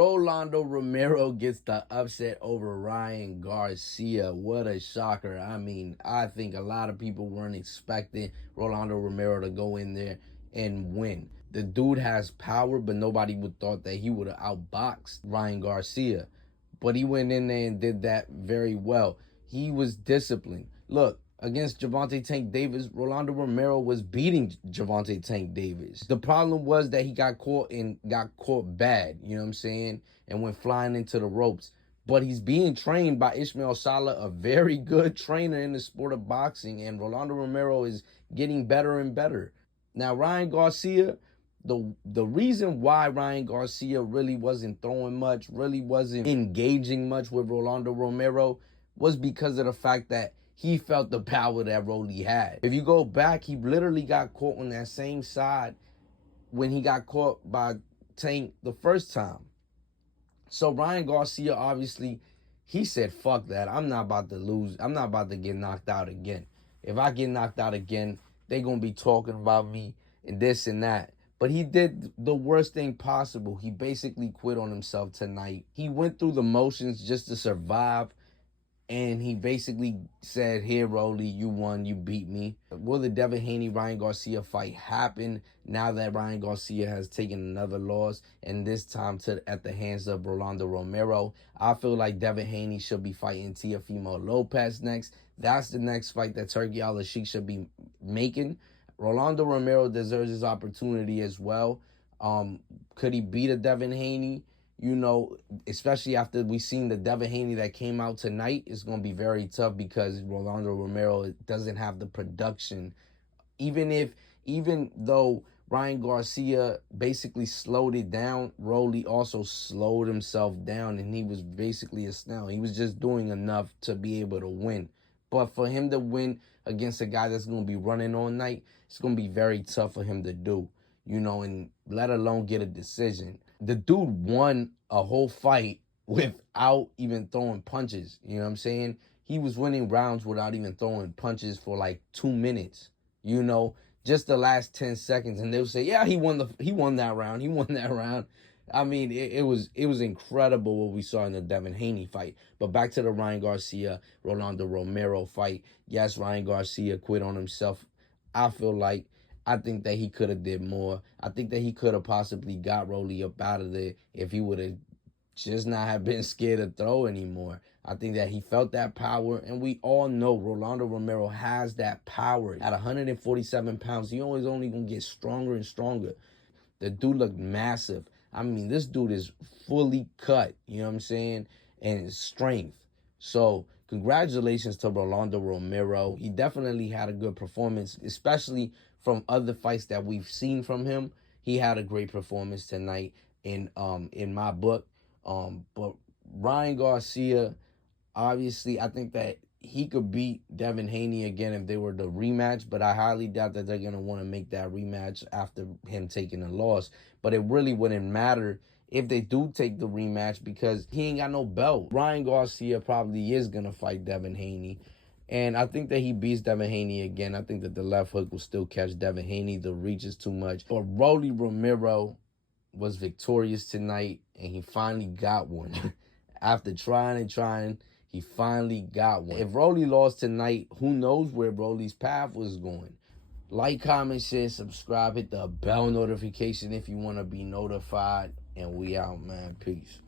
Rolando Romero gets the upset over Ryan Garcia. What a shocker. I mean, I think a lot of people weren't expecting Rolando Romero to go in there and win. The dude has power, but nobody would thought that he would have outboxed Ryan Garcia. But he went in there and did that very well. He was disciplined. Look, against Gervonta Tank Davis, Rolando Romero was beating Gervonta Tank Davis. The problem was that he got caught bad, you know what I'm saying, and went flying into the ropes. But he's being trained by Ismael Sala, a very good trainer in the sport of boxing, and Rolando Romero is getting better and better. Now, Ryan Garcia, the reason why Ryan Garcia really wasn't throwing much, really wasn't engaging much with Rolando Romero, was because of the fact that he felt the power that Rolly had. If you go back, he literally got caught on that same side when he got caught by Tank the first time. So Ryan Garcia, obviously, he said, fuck that. I'm not about to lose. I'm not about to get knocked out again. If I get knocked out again, they're going to be talking about me and this and that. But he did the worst thing possible. He basically quit on himself tonight. He went through the motions just to survive. And he basically said, here, Rolly, you won, you beat me. Will the Devin Haney-Ryan Garcia fight happen now that Ryan Garcia has taken another loss, and this time at the hands of Rolando Romero? I feel like Devin Haney should be fighting Teofimo Lopez next. That's the next fight that Turki Al-Sheikh should be making. Rolando Romero deserves his opportunity as well. Could he beat a Devin Haney? You know, especially after we seen the Devin Haney that came out tonight, it's going to be very tough because Rolando Romero doesn't have the production. Even though Ryan Garcia basically slowed it down, Rolly also slowed himself down, and he was basically a snail. He was just doing enough to be able to win. But for him to win against a guy that's going to be running all night, it's going to be very tough for him to do, you know, and let alone get a decision. The dude won a whole fight without even throwing punches. You know what I'm saying? He was winning rounds without even throwing punches for like 2 minutes. You know, just the last 10 seconds, and they'll say, "Yeah, he won that round. He won that round." I mean, it was incredible what we saw in the Devin Haney fight. But back to the Ryan Garcia, Rolando Romero fight. Yes, Ryan Garcia quit on himself. I think that he could have did more. I think that he could have possibly got Rolly up out of there if he would have just not have been scared to throw anymore. I think that he felt that power, and we all know Rolando Romero has that power. At 147 pounds, he always only going to get stronger and stronger. The dude looked massive. I mean, this dude is fully cut, you know what I'm saying, and strength. So congratulations to Rolando Romero. He definitely had a good performance, especially from other fights that we've seen from him. He had a great performance tonight in my book. But Ryan Garcia, obviously, I think that he could beat Devin Haney again if they were the rematch, but I highly doubt that they're going to want to make that rematch after him taking a loss. But it really wouldn't matter if they do take the rematch because he ain't got no belt. Ryan Garcia probably is going to fight Devin Haney. And I think that he beats Devin Haney again. I think that the left hook will still catch Devin Haney. The reach is too much. But Rolly Romero was victorious tonight, and he finally got one. After trying and trying, he finally got one. If Rolly lost tonight, who knows where Rolly's path was going. Like, comment, share, subscribe. Hit the bell notification if you want to be notified. And we out, man. Peace.